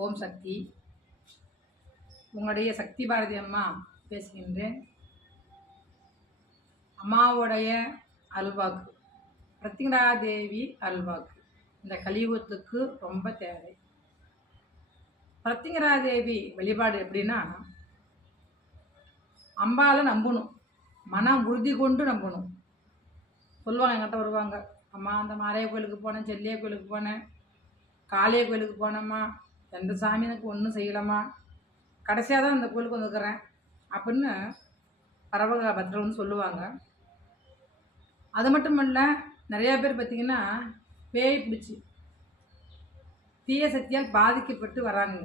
ஓம் சக்தி. உங்களுடைய சக்தி பாரதி அம்மா பேசுகின்றேன். அம்மாவுடைய அல்வாக்கு பிரத்திங்கடா தேவி அல்வாக்கு இந்த கலியுகத்துக்கு ரொம்ப தேவை. பிரத்திங்கரா தேவி வழிபாடு எப்படின்னா அம்பாவை நம்பணும் மனம் உறுதி கொண்டு நம்பணும். சொல்லுவாங்க எங்கிட்ட வருவாங்க அம்மா அந்த மாரைய கோயிலுக்கு போனேன் செல்லிய கோயிலுக்கு போனேன் காளிய கோயிலுக்கு போனேம்மா எந்த சாமி எனக்கு ஒன்றும் செய்யலம்மா. கடைசியாக தான் அந்த கோயிலுக்கு வந்துக்கிறேன் அப்படின்னு பரவக பத்திரம் வந்து சொல்லுவாங்க. அது மட்டும் இல்லை நிறையா பேர் பார்த்திங்கன்னா பேய் பிடிச்சி தீய சக்தியால் பாதிக்கப்பட்டு வராங்க.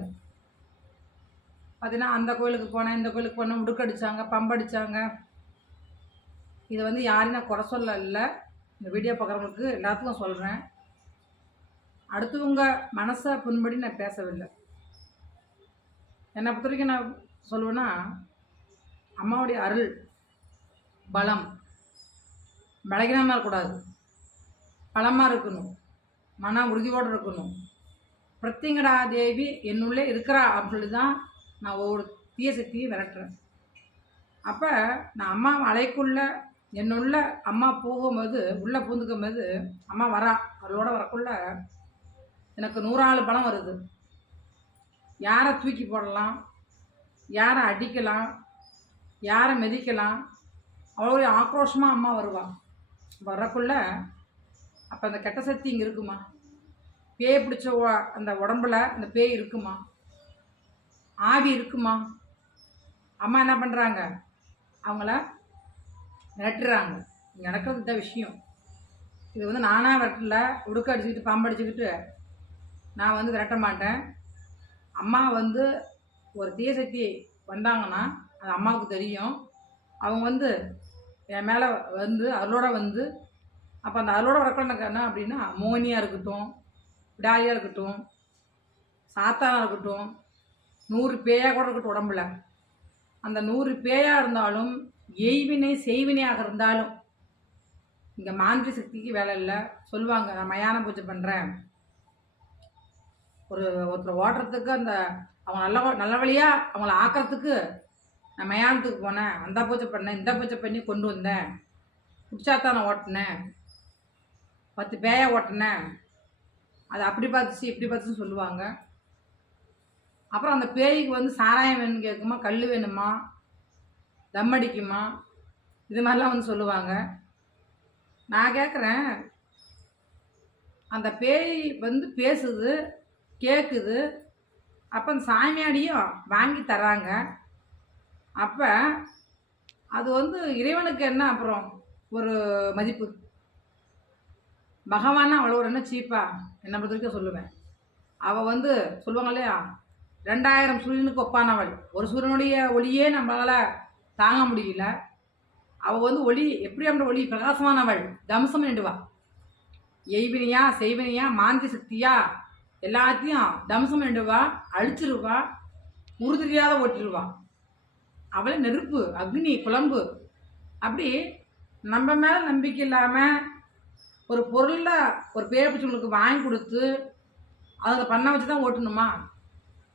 பார்த்தீங்கன்னா அந்த கோயிலுக்கு போனேன் இந்த கோயிலுக்கு போனேன் உடுக்கடிச்சாங்க பம்படிச்சாங்க இதை வந்து யாரையும் நான் குறை சொல்ல இல்லை இந்த வீடியோ பார்க்குறவங்களுக்கு எல்லாத்துக்கும் சொல்கிறேன் அடுத்தவங்க மனசை புண்படி நான் பேசவில்லை. என்னை பொறுத்த வரைக்கும் நான் சொல்லுவேன்னா அம்மாவுடைய அருள் பலம் பலகீனமாக இருக்கக்கூடாது பலமாக இருக்கணும். மன உறுதியோடு இருக்கணும். பிரத்திங்கடா தேவி என்னுள்ளே இருக்கிறா அப்படின்னு சொல்லி தான் நான் ஒவ்வொரு தீய சக்தியை விரட்டுறேன். அப்போ நான் அம்மா அலைக்குள்ள என்னுள்ள அம்மா போகும்போது உள்ளே பூந்துக்கும் போது அம்மா வரா அவளோட வரக்குள்ள எனக்கு நூறாலு பலம் வருது. யாரை தூக்கி போடலாம்? யாரை அடிக்கலாம்? யாரை மிதிக்கலாம்? அவ்வளோ ஆக்ரோஷமாக அம்மா வருவாள் வரக்குள்ள அப்போ அந்த கெட்ட சக்தி இங்கே இருக்குமா? பேய் பிடிச்ச அந்த உடம்புல அந்த பேய் இருக்குமா? ஆவி இருக்குமா? அம்மா என்ன பண்ணுறாங்க அவங்கள விரட்டுறாங்க இங்க நடக்கிறது இந்த விஷயம். இது வந்து நானாக விரட்டல உடுக்க அடிச்சுக்கிட்டு பாம்பு அடிச்சுக்கிட்டு நான் வந்து விரட்ட மாட்டேன். அம்மா வந்து ஒரு தீய சக்தி வந்தாங்கன்னா அது அம்மாவுக்கு தெரியும். அவங்க வந்து என் மேலே வந்து அருளோட வந்து அப்போ அந்த அருளோட வரக்குள்ள என்ன அப்படின்னா மோனியாக இருக்கட்டும் விடாரியாக இருக்கட்டும் சாத்தானாக இருக்கட்டும் நூறு பேயாக கூட இருக்கட்டும் உடம்புல. அந்த நூறு பேயாக இருந்தாலும் எய்வினை செய்வினையாக இருந்தாலும் இங்கே மாந்திரி சக்திக்கு வேலை இல்லை. சொல்லுவாங்க நான் மயான பூஜை பண்ணுறேன் ஒரு ஒருத்தர் ஓட்டுறதுக்கு அந்த அவங்க நல்ல நல்ல வழியாக அவங்கள ஆக்கிறதுக்கு நான் மயானத்துக்கு போனேன். அந்த பூஜை பண்ணேன் இந்த பூஜை பண்ணி கொண்டு வந்தேன். குடிச்சாத்தான ஓட்டினேன். பத்து பேயை ஓட்டினேன். அது அப்படி பார்த்துச்சு இப்படி பார்த்துச்சுன்னு சொல்லுவாங்க. அப்புறம் அந்த பேய்க்கு வந்து சாராயம் வேணும்னு கேட்குமா கல் வேணுமா தம் அடிக்குமா இது மாதிரிலாம் வந்து சொல்லுவாங்க. நான் கேட்குறேன் அந்த பேய் வந்து பேசுது கேட்குது அப்போ அந்த சாமியாடியும் வாங்கி தராங்க. அப்போ அது வந்து இறைவனுக்கு என்ன அப்புறம்? ஒரு மதிப்பு. பகவானா அவ்வளோ ஒரு என்ன சீப்பா? என்னை பொறுத்த வரைக்கும் சொல்லுவேன். அவள் வந்து சொல்லுவாங்க இல்லையா? ரெண்டாயிரம் சூரியனுக்கு ஒப்பானவள். ஒரு சூரியனுடைய ஒளியே நம்மளால் தாங்க முடியல. அவள் வந்து ஒளி எப்படி அந்த ஒளி? பிரகாசமானவள். தம்சம் நின்றுவா. எய்வினியா செய்வினியா மாந்தி சக்தியா எல்லாத்தையும் தம்சம் பண்ணிடுவா அழிச்சிருவா உறுதியாத ஓட்டிடுவா அவளே நெருப்பு அக்னி குழம்பு. அப்படி நம்ம மேலே நம்பிக்கை இல்லாமல் ஒரு பொருளில் ஒரு பேர் பிடிச்சவங்களுக்கு வாங்கி கொடுத்து அதை பண்ண வச்சு தான் ஓட்டணுமா?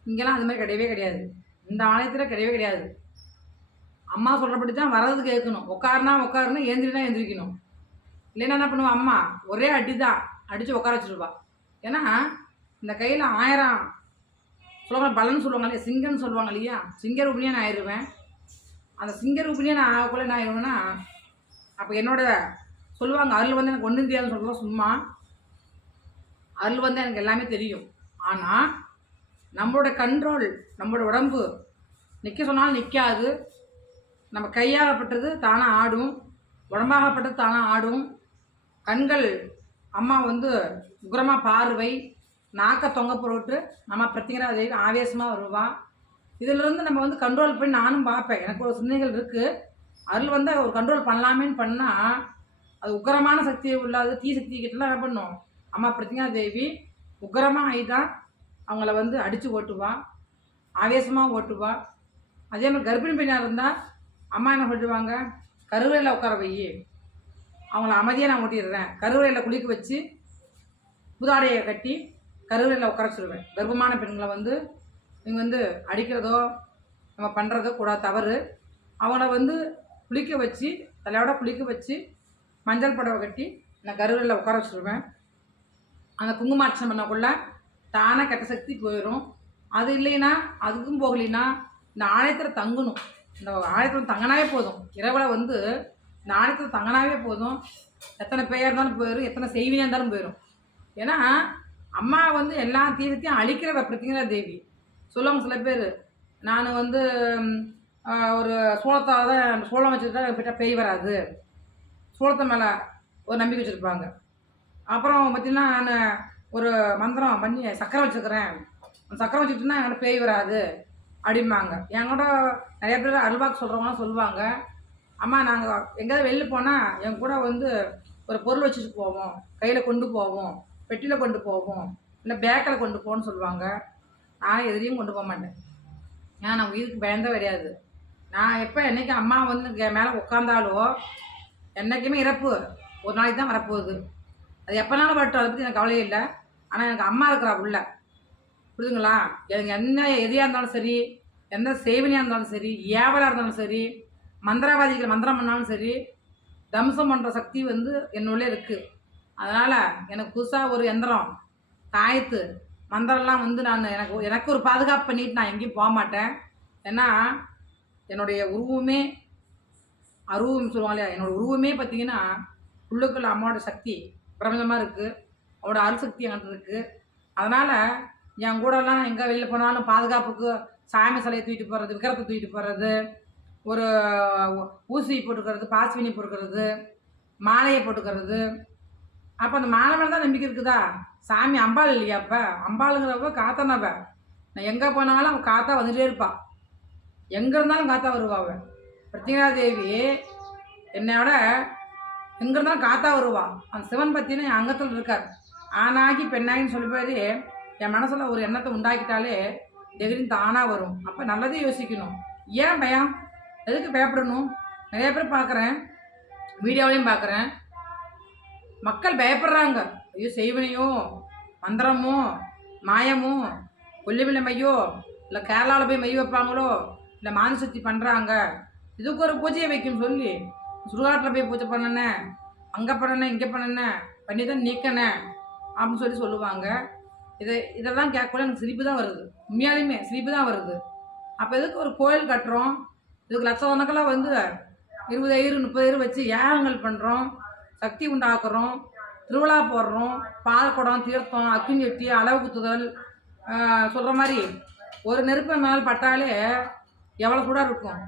இங்கெல்லாம் அது மாதிரி கிடையவே கிடையாது. இந்த ஆலயத்தில் கிடையவே கிடையாது. அம்மா சொல்கிறபடி தான் வரது கேட்கணும். உட்காருனா உட்காருனா ஏந்திரினா எந்திரிக்கணும் இல்லைன்னா என்ன பண்ணுவா அம்மா? ஒரே அடி தான் அடித்து உட்கார வச்சுருவா. ஏன்னா இந்த கையில் ஆயிரம் சொல்லுவாங்க பலன் சொல்லுவாங்க இல்லையா? சிங்கன்னு சொல்லுவாங்க இல்லையா? சிங்க ரூபினியாக நான் ஆயிடுவேன் அந்த சிங்க ரூபினியாக நான் ஆகக்குள்ள என்ன ஆயிடுவேன்னா அப்போ என்னோட சொல்லுவாங்க அருள் வந்து எனக்கு ஒன்றும் தெரியாதுன்னு சொல்லுவோம் சும்மா. அருள் வந்து எனக்கு எல்லாமே தெரியும். ஆனால் நம்மளோட கண்ட்ரோல் நம்மளோட உடம்பு நிற்க சொன்னாலும் நிற்காது நம்ம கையாகப்பட்டது தானாக ஆடும். உடம்பாகப்பட்டது தானாக ஆடும். கண்கள் அம்மா வந்து உக்ரமாக பார்வை. நாக்கை தொங்க போட்டு நம்ம பிரத்திங்கரா தேவி ஆவேசமாக வருவான் இதிலிருந்து நம்ம வந்து கண்ட்ரோல் பண்ணி நானும் பார்ப்பேன். எனக்கு ஒரு சிந்தனைகள் இருக்குது அருள் வந்து ஒரு கண்ட்ரோல் பண்ணலாமேன்னு பண்ணால் அது உக்கிரமான சக்தியை உள்ளாது தீ சக்தி கிட்டலாம் என்ன பண்ணும்? அம்மா பிரத்திங்கா தேவி உக்கிரமாக ஆகி தான் அவங்கள வந்து அடித்து ஓட்டுவா. ஆவேசமாக ஓட்டுவான் அதே மாதிரி கர்ப்பிணி பெண்ணாக இருந்தால் அம்மா என்ன சொல்லிடுவாங்க கருவறையில் உட்கார வை. அவங்கள அமைதியாக நான் ஓட்டிடுறேன். கருவறையில் குளிக்க வச்சு புதாடையை கட்டி கருவறையில் உட்கார சொல்லுவேன். கர்ப்பமான பெண்களை வந்து நீங்கள் வந்து அடிக்கிறதோ நம்ம பண்ணுறதோ கூட தவறு. அவங்கள வந்து குளிக்க வச்சு தலையோட குளிக்க வச்சு மஞ்சள் புடவை கட்டி நான் கருவறையில் உட்கார வச்சிருவேன் அந்த குங்குமாட்சம் பண்ணக்குள்ள தானாக கெட்ட சக்தி போயிடும் அது இல்லைன்னா அதுக்கும் போகலைன்னா இந்த ஆலயத்தில் தங்கணும். இந்த ஆலயத்தில் தங்கினாவே போதும். இரவில் வந்து இந்த ஆலயத்தில் தங்கினாவே போதும். எத்தனை பேர் இருந்தாலும் போயிடும் எத்தனை செய்வியாக இருந்தாலும் போயிடும் ஏன்னா அம்மா வந்து எல்லா தீரத்தையும் அழிக்கிற பிரத்திங்கிற தேவி. சொல்லுவாங்க சில பேர். நான் வந்து ஒரு சோளத்தால் தான் சோளம் வச்சுருக்கா கிட்ட பேய் வராது. சோளத்தை மேலே ஒரு நம்பிக்கை வச்சுருப்பாங்க. அப்புறம் பார்த்திங்கன்னா நான் ஒரு மந்திரம் பண்ணி சக்கரை வச்சுருக்கிறேன் சக்கரை வச்சுக்கிட்டுனா என்கிட்ட பேய் வராது அப்படிம்பாங்க. என்கிட்ட நிறைய பேர் அல்வாக்கு சொல்கிறவங்களாம் சொல்லுவாங்க. அம்மா நாங்கள் எங்கேயாவது வெளில போனால் என் கூட வந்து ஒரு பொருள் வச்சுட்டு போவோம். கையில் கொண்டு போவோம். பெட்டியில் கொண்டு போவோம் இல்லை பேக்கில் கொண்டு போவோம்னு சொல்லுவாங்க. நான் எதிரையும் கொண்டு போக மாட்டேன். ஏன்னா நான் உயிருக்கு பயந்தே கிடையாது. நான் எப்போ என்றைக்கும் அம்மா வந்து மேலே உட்காந்தாலோ என்றைக்குமே இறப்பு. ஒரு நாளைக்கு தான் வரப்போகுது. அது எப்போனாலும் வரட்டும். அதை பற்றி எனக்கு கவலையே இல்லை. ஆனால் எனக்கு அம்மா இருக்கிறா உள்ள. புரியுதுங்களா? எனக்கு என்ன எதையாக இருந்தாலும் சரி எந்த சேவனியாக இருந்தாலும் சரி ஏவலாக இருந்தாலும் சரி மந்திரவாதிகள் மந்திரம் பண்ணாலும் சரி தம்சம் பண்ணுற சக்தி வந்து என்னுள்ளே இருக்குது அதனால் எனக்கு புதுசாக ஒரு எந்திரம் தாயத்து மந்திரம்லாம் வந்து நான் எனக்கு எனக்கு ஒரு பாதுகாப்பு பண்ணிட்டு நான் எங்கேயும் போக மாட்டேன். ஏன்னா என்னுடைய உருவமே அருவம் சொல்லுவாங்க இல்லையா? என்னோட உருவமே பார்த்தீங்கன்னா உள்ளுக்குள்ள அம்மாவோட சக்தி பிரபஞ்சமாக இருக்குது அவரோட அருள் சக்தி என்கிட்ட இருக்குது அதனால் என் கூடலாம் எங்கே வெளியில் போனாலும் பாதுகாப்புக்கு சாமி சிலையை தூக்கிட்டு போகிறது விக்கிரத்தை தூக்கிட்டு போகிறது ஒரு ஊசி போட்டுக்கிறது பாசுவினி போட்டுக்கிறது மாலையை போட்டுக்கிறது அப்போ அந்த மாலை மேலே தான் நம்பிக்கை இருக்குதா? சாமி அம்பாள் இல்லையா அப்போ? அம்பாளுங்கிறவ காத்தனவ. நான் எங்கே போனாலும் அவன் காத்தா வந்துட்டே இருப்பாள் எங்கே இருந்தாலும் காத்தா வருவா அவ. பிரத்யங்கரா தேவி என்னோட எங்கே இருந்தாலும் காத்தா வருவா. அந்த சிவன் பற்றின என் அங்கத்தில் இருக்கார். ஆணாகி பெண்ணாகின்னு சொல்லும்போது என் மனசில் ஒரு எண்ணத்தை உண்டாக்கிட்டாலே டெகிரின் தானாக வரும். அப்போ நல்லதே யோசிக்கணும். ஏன் பயம் எதுக்கு பயப்படணும் நிறைய பேர் பார்க்குறேன். வீடியோவிலையும் பார்க்குறேன். மக்கள் பயப்படுறாங்க. ஐயோ செய்வனையோ மந்திரமோ மாயமோ கொல்லிமலை மையோ இல்லை கேரளாவில் போய் மை வைப்பாங்களோ இல்லை மானசக்தி பண்ணுறாங்க இதுக்கு ஒரு பூஜையை வைக்கும் சொல்லி சுடுகாட்டில் போய் பூஜை பண்ணினேன் அங்கே பண்ணினேன் இங்கே பண்ணினேன் பண்ணி தான் நீக்கினேன் அப்படின்னு சொல்லி சொல்லுவாங்க. இதை இதெல்லாம் கேட்கக்குள்ள எனக்கு சிரிப்பு தான் வருது. உண்மையாலுமே சிரிப்பு தான் வருது. அப்போ எதுக்கு ஒரு கோயில் கட்டுறோம்? இதுக்கு லட்சக்கணக்கில் வந்து இருபது ஐயர் முப்பது ஐயர் வச்சு யாகங்கள் பண்ணுறோம் சக்தி உண்டாக்குறோம். திருவிழா போடுறோம். பால் குடம் தீர்த்தம் அக்கினி வெட்டி அளவு குத்துதல் சொல்கிற மாதிரி ஒரு நெருப்பு மேல் பட்டாலே எவ்வளோ சூடாக இருக்கும்?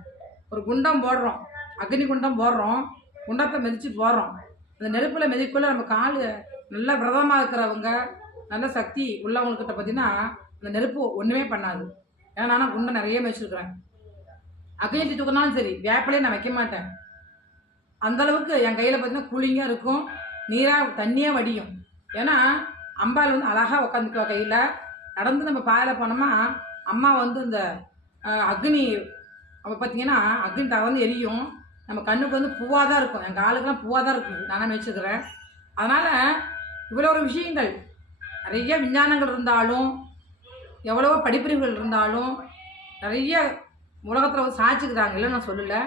ஒரு குண்டம் போடுறோம். அக்னி குண்டம் போடுறோம். குண்டத்தை மிதித்து போடுறோம். அந்த நெருப்பில் மிதிக்குள்ள நம்ம கால் நல்ல விரதமாக இருக்கிறவங்க நல்ல சக்தி உள்ளவங்கக்கிட்ட பார்த்தீங்கன்னா அந்த நெருப்பு ஒன்றுமே பண்ணாது. ஏன்னா நானும் குண்டம் நிறைய மிதிச்சிருக்கிறேன் அக்னி தூக்கினாலும் சரி வேப்பிலையே நான் வைக்க மாட்டேன். அந்தளவுக்கு என் கையில் பார்த்தீங்கன்னா கூலிங்காக இருக்கும். நீராக தண்ணியாக வடியும். ஏன்னா அம்பாள் வந்து அழகாக உட்காந்துக்குவா கையில். நடந்து நம்ம பாயில் போனோமா அம்மா வந்து இந்த அக்னி அப்போ பார்த்தீங்கன்னா அக்னி தகவந்து எரியும். நம்ம கண்ணுக்கு வந்து பூவாக தான் இருக்கும். என் காலுக்கெல்லாம் பூவாக தான் இருக்கும். நானே வச்சுக்கிறேன். அதனால் இவ்வளோ ஒரு விஷயங்கள். நிறைய விஞ்ஞானங்கள் இருந்தாலும் எவ்வளவோ படிப்பிரிவுகள் இருந்தாலும் நிறைய உலகத்தில் வந்து சாய்ச்சிக்கிறாங்க இல்லை நான் சொல்லலை.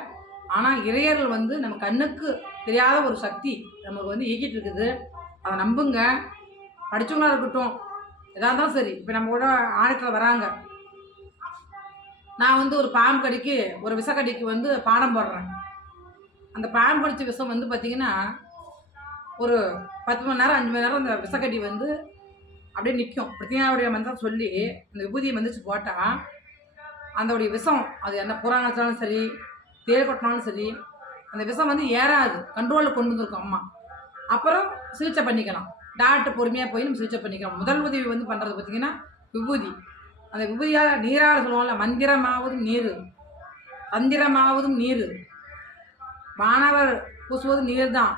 ஆனால் இறையர்கள் வந்து நம்ம கண்ணுக்கு தெரியாத ஒரு சக்தி நமக்கு வந்து இயக்கிட்டு இருக்குது அதை நம்புங்க. படித்தவங்களாக இருக்கட்டும். எதாவது தான் சரி இப்போ நம்ம கூட ஆணையத்தில் வராங்க. நான் வந்து ஒரு பாம்பு கடிக்கு ஒரு விஷக்கடிக்கு வந்து பாடம் போடுறேன். அந்த பாம்பு கடிச்ச விஷம் வந்து பார்த்திங்கன்னா ஒரு பத்து மணி நேரம் அஞ்சு மணி நேரம் அந்த விஷக்கடி வந்து அப்படியே நிற்கும் பிரத்தியாவுடைய மந்திரம் சொல்லி அந்த விபூதியை மந்திரிச்சு போட்டால் அதோடைய விஷம் அது என்ன புறாங்கச்சாலும் சரி தேர் கொட்டினாலும் சரி அந்த விஷம் வந்து ஏறாது. கண்ட்ரோலில் கொண்டு வந்திருக்கும் அம்மா. அப்புறம் சிகிச்சை பண்ணிக்கலாம். டாக்டர் பொறுமையாக போய் நம்ம சிகிச்சை பண்ணிக்கலாம். முதல் உதவி வந்து பண்ணுறது பார்த்திங்கன்னா விபூதி. அந்த விபூதியால் நீரால் சொல்லுவோம்ல மந்திரமாவதும் நீர். தந்திரமாவதும் நீர். மாணவர் பூசுவதும் நீர் தான்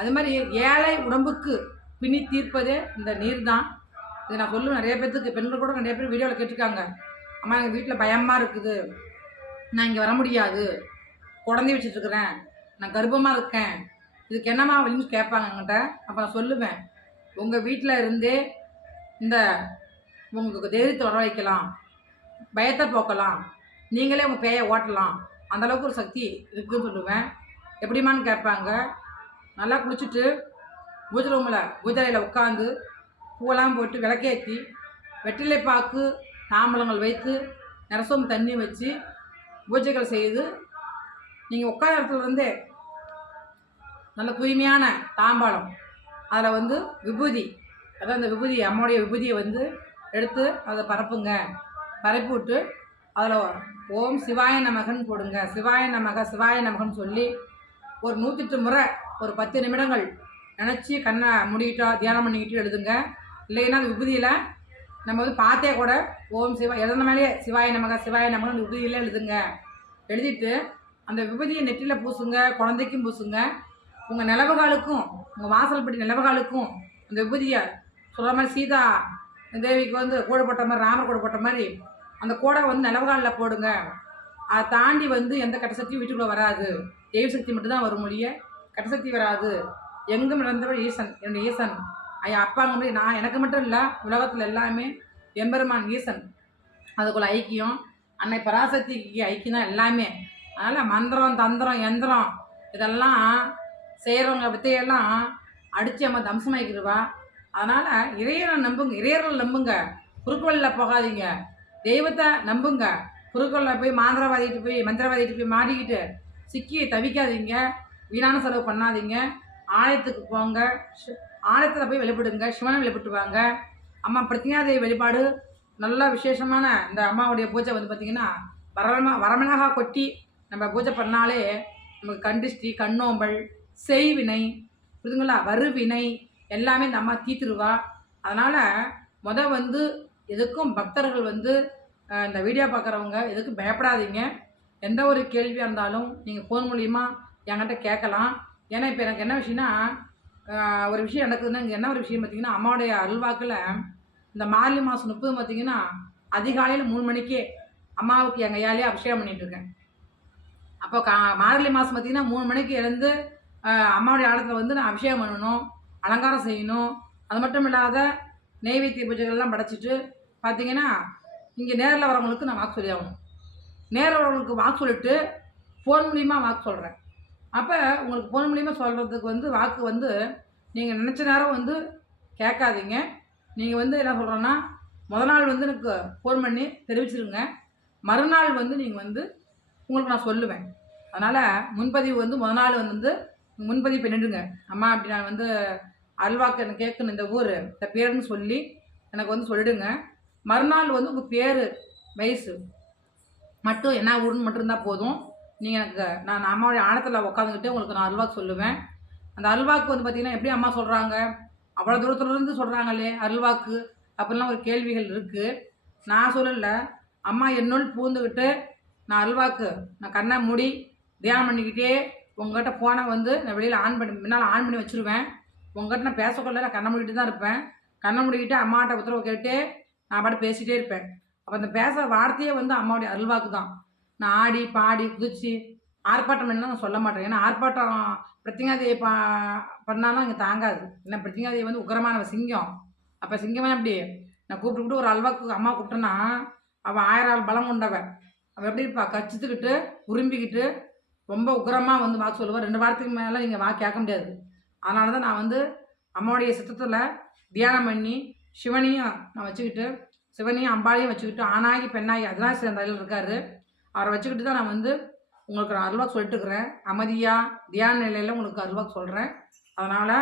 அது மாதிரி ஏழை உடம்புக்கு பின்னி தீர்ப்பதே இந்த நீர் தான் இது நான் சொல்லுவேன். நிறைய பேர்த்துக்கு பெண்கள் கூட நிறைய பேர் வீடியோவில் கேட்டிருக்காங்க. அம்மா எங்கள் வீட்டில் பயமாக இருக்குது. நான் இங்கே வர முடியாது. குழந்தை வச்சுட்ருக்குறேன். நான் கர்ப்பமாக இருக்கேன். இதுக்கு என்னம்மா அப்படின்னு கேட்பாங்க என்கிட்ட. அப்போ நான் சொல்லுவேன். உங்கள் வீட்டில் இருந்தே இந்த உங்களுக்கு தைரியத்தை வர வைக்கலாம். பயத்தை போக்கலாம். நீங்களே உங்கள் பேயை ஓட்டலாம். அந்தளவுக்கு ஒரு சக்தி இருக்குதுன்னு சொல்லுவேன். எப்படிமான்னு கேட்பாங்க. நல்லா குளிச்சுட்டு பூஜை ரூமில் பூஜையில் உட்காந்து பூவெல்லாம் போட்டு விளக்கேற்றி வெற்றிலை பாக்கு தாம்பழங்கள் வைத்து நிரசம் தண்ணி வச்சு பூஜைகள் செய்து நீங்கள் உட்கார இடத்துல இருந்தே நல்ல தூய்மையான தாம்பாளம் அதில் வந்து விபூதி அதான் அந்த விபூதி அம்மாவுடைய விபூதியை வந்து எடுத்து அதை பரப்புங்க. பரப்பி விட்டு அதில் ஓம் சிவாய நமகன் போடுங்க. சிவாய நமக சிவாய நமகன் சொல்லி ஒரு நூற்றெட்டு முறை ஒரு பத்து நிமிடங்கள் நினச்சி கண்ணை மூடிக்கிட்டோ தியானம் பண்ணிக்கிட்டு எழுதுங்க. இல்லைன்னா அந்த விபூதியில் நம்ம வந்து பார்த்தே கூட ஓம் சிவா எழுந்த மேலேயே சிவாய நமக சிவாய நமகன் விபூதியில் எழுதுங்க. எழுதிட்டு அந்த விபூதியை நெற்றியில் பூசுங்க குழந்தைக்கும் பூசுங்க. உங்கள் நிலவுகாலுக்கும் உங்கள் வாசல்படி நிலவுகாலுக்கும் அந்த விபூதியை சொல்கிற மாதிரி சீதா தேவிக்கு வந்து கூடை போட்ட மாதிரி ராமர் கூடை போட்ட மாதிரி அந்த கோடை வந்து நிலவுகாலில் போடுங்க. அதை தாண்டி வந்து எந்த கட்ட சக்தியும் வீட்டுக்குள்ளே வராது. தெய்வ சக்தி மட்டும்தான் வரும் மொழிய கட்ட சக்தி வராது. எங்கும் நடந்தவர் ஈசன் என்னுடைய ஈசன். ஐயா அப்பாங்க மாதிரி நான் எனக்கு மட்டும் இல்லை உலகத்தில் எல்லாமே எம்பெருமான் ஈசன். அதுக்குள்ள ஐக்கியம். அன்னை பராசக்திக்கு ஐக்கியம் தான் எல்லாமே. அதனால் மந்திரம் தந்திரம் எந்திரம் இதெல்லாம் செய்கிறவங்க வித்தையெல்லாம் அடித்து நம்ம தம்சமாக்கிடுவா. அதனால் இறையரை நம்புங்க இறையரை நம்புங்க. குறுக்குவழியில் போகாதீங்க. தெய்வத்தை நம்புங்க. குறுக்கோளில் போய் மாந்திரவாதிகிட்டு போய் மந்திரவாதிகிட்டு போய் மாட்டிக்கிட்டு சிக்கி தவிக்காதீங்க. வீணான செலவு பண்ணாதீங்க. ஆலயத்துக்கு போங்க. ஆலயத்தில் போய் வழிபடுங்க. சிவனை வழிபட்டு அம்மா பிரத்யாதேவி வழிபாடு. நல்ல விசேஷமான இந்த அம்மாவுடைய பூஜை வந்து பார்த்திங்கன்னா வரமா வரமனகா கொட்டி நம்ம பூஜை பண்ணாலே நமக்கு கண்டிஷ்டி கண்ணோம்பல் செய்வினை புரிதுங்களா வருவினை எல்லாமே இந்த அம்மா தீத்துருவா அதனால் முத வந்து எதுக்கும் பக்தர்கள் வந்து இந்த வீடியோ பார்க்குறவங்க எதுக்கும் பயப்படாதீங்க. எந்த ஒரு கேள்வியாக இருந்தாலும் நீங்கள் ஃபோன் மூலிமா என்கிட்ட கேட்கலாம். ஏன்னா இப்போ எனக்கு என்ன விஷயம்னா ஒரு விஷயம் நடக்குதுன்னா இங்கே என்ன ஒரு விஷயம் பார்த்தீங்கன்னா அம்மாவுடைய அருள்வாக்கில் இந்த மார்கழி மாதம் முப்பது பார்த்தீங்கன்னா அதிகாலையில் மூணு மணிக்கே அம்மாவுக்கு எங்கள் ஐயாலே அபிஷேகம் பண்ணிகிட்ருக்கேன் அப்போ கா மார்கழி மாதம் பார்த்தீங்கன்னா மூணு மணிக்கு எழுந்து அம்மாவுடைய ஆழத்தில் வந்து நான் அபிஷேகம் பண்ணணும் அலங்காரம் செய்யணும். அது மட்டும் இல்லாத நெய்வேத்திய பூஜைகள்லாம் படைச்சிட்டு பார்த்தீங்கன்னா இங்கே நேரில் வரவங்களுக்கு நான் வாக்கு சொல்லி ஆகணும் நேரில் வரவங்களுக்கு வாக்கு சொல்லிட்டு ஃபோன் மூலிமா வாக்கு சொல்கிறேன் அப்போ உங்களுக்கு ஃபோன் மூலிமா சொல்கிறதுக்கு வந்து வாக்கு வந்து நீங்கள் நினச்ச நேரம் வந்து கேட்காதீங்க. நீங்கள் வந்து என்ன சொல்கிறேன்னா முதல் நாள் வந்து எனக்கு ஃபோன் பண்ணி தெரிவிச்சிருங்க. மறுநாள் வந்து நீங்கள் வந்து உங்களுக்கு நான் சொல்லுவேன். அதனால் முன்பதிவு வந்து முத நாள் வந்து முன்பதிவு பண்ணிடுங்க அம்மா அப்படி நான் வந்து அல்வாக்கு எனக்கு கேட்கணும் இந்த ஊர் இந்த பேருன்னு சொல்லி எனக்கு வந்து சொல்லிடுங்க. மறுநாள் வந்து உங்கள் பேர் வயசு மட்டும் என்ன ஊருன்னு மட்டும் இருந்தால் போதும். நீங்கள் எனக்கு நான் அம்மாவுடைய ஆணத்தில் உட்காந்துக்கிட்டு உங்களுக்கு நான் அல்வாக்கு சொல்லுவேன். அந்த அல்வாக்கு வந்து பார்த்திங்கன்னா எப்படி அம்மா சொல்கிறாங்க அவ்வளோ தூரத்துலேருந்து சொல்கிறாங்களே அல்வாக்கு அப்படிலாம் ஒரு கேள்விகள் இருக்குது நான் சொல்லலை. அம்மா என்னோடு பூந்துக்கிட்டு நான் அல்வாக்கு நான் கண்ணை மூடி தியானம் பண்ணிக்கிட்டே உங்கள்கிட்ட ஃபோனை வந்து நான் வெளியில் ஆன் பண்ணி முன்னால் ஆன் பண்ணி வச்சுருவேன். உங்கள்கிட்ட நான் பேசக்கொள்ள நான் கண்ணை மூடிட்டு தான் இருப்பேன். கண்ணை மூடிக்கிட்டு அம்மாட்ட உத்தரவு கேட்டு நான் பாட்டு பேசிகிட்டே இருப்பேன். அப்போ அந்த பேசுகிற வார்த்தையே வந்து அம்மாவுடைய அருள்வாக்கு தான் நான் ஆடி பாடி குதிச்சு ஆர்ப்பாட்டம் என்ன நான் சொல்ல மாட்டேன். ஏன்னா ஆர்ப்பாட்டம் பிரத்திங்காதையை பா பண்ணாலும் இங்கே தாங்காது. ஏன்னா பிரத்திங்காதையை வந்து உக்கரமான சிங்கம். அப்போ சிங்கமே அப்படி நான் கூப்பிட்டுக்கிட்டு ஒரு அல்வாக்கு அம்மா கூப்பிட்டேன்னா அவள் ஆயிரம் ஆள் பலம் கொண்டவன் அவள் எப்படி இருப்பா? கச்சித்துக்கிட்டு உரும்பிக்கிட்டு ரொம்ப உக்கிரமாக வந்து வாக்கு சொல்லுவார் ரெண்டு வாரத்துக்கு மேலே நீங்கள் வாக்கு கேட்க முடியாது. அதனால தான் நான் வந்து அம்மாவுடைய சித்தத்தில் தியானம் பண்ணி சிவனையும் நான் வச்சுக்கிட்டு சிவனையும் அம்பாளையும் வச்சுக்கிட்டு ஆணாகி பெண்ணாகி அதெல்லாம் சிறந்த இருக்காரு. அவரை வச்சுக்கிட்டு தான் நான் வந்து உங்களுக்கு நான் அருள்வாக்கு சொல்லிட்டு இருக்கிறேன். அமைதியாக தியான நிலையில் உங்களுக்கு அருள்வாக்கு சொல்கிறேன் அதனால்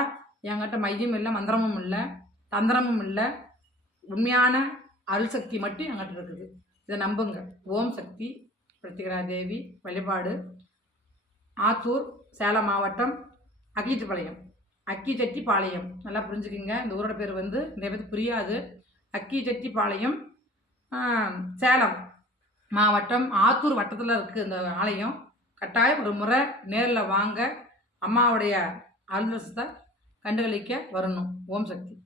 என்கிட்ட மையம் இல்லை மந்திரமும் இல்லை தந்திரமும் இல்லை. உண்மையான அருள் சக்தி மட்டும் என்கிட்ட இருக்குது. இதை நம்புங்க. ஓம் சக்தி பிரத்திகரா தேவி வழிபாடு. ஆத்தூர் சேலம் மாவட்டம் அக்கிச்சப்பாளையம். அக்கிச்செட்டிப்பாளையம். நல்லா புரிஞ்சுக்கிங்க. இந்த ஊரோட பேர் வந்து நிறைய பேருக்கு புரியாது. அக்கிச்செட்டிப்பாளையம் சேலம் மாவட்டம் ஆத்தூர் வட்டத்தில் இருக்குது இந்த ஆலயம். கட்டாயம் ஒரு முறை நேரில் வாங்க. அம்மாவுடைய அலுவலகத்தை கண்டுகளிக்க வரணும். ஓம் சக்தி.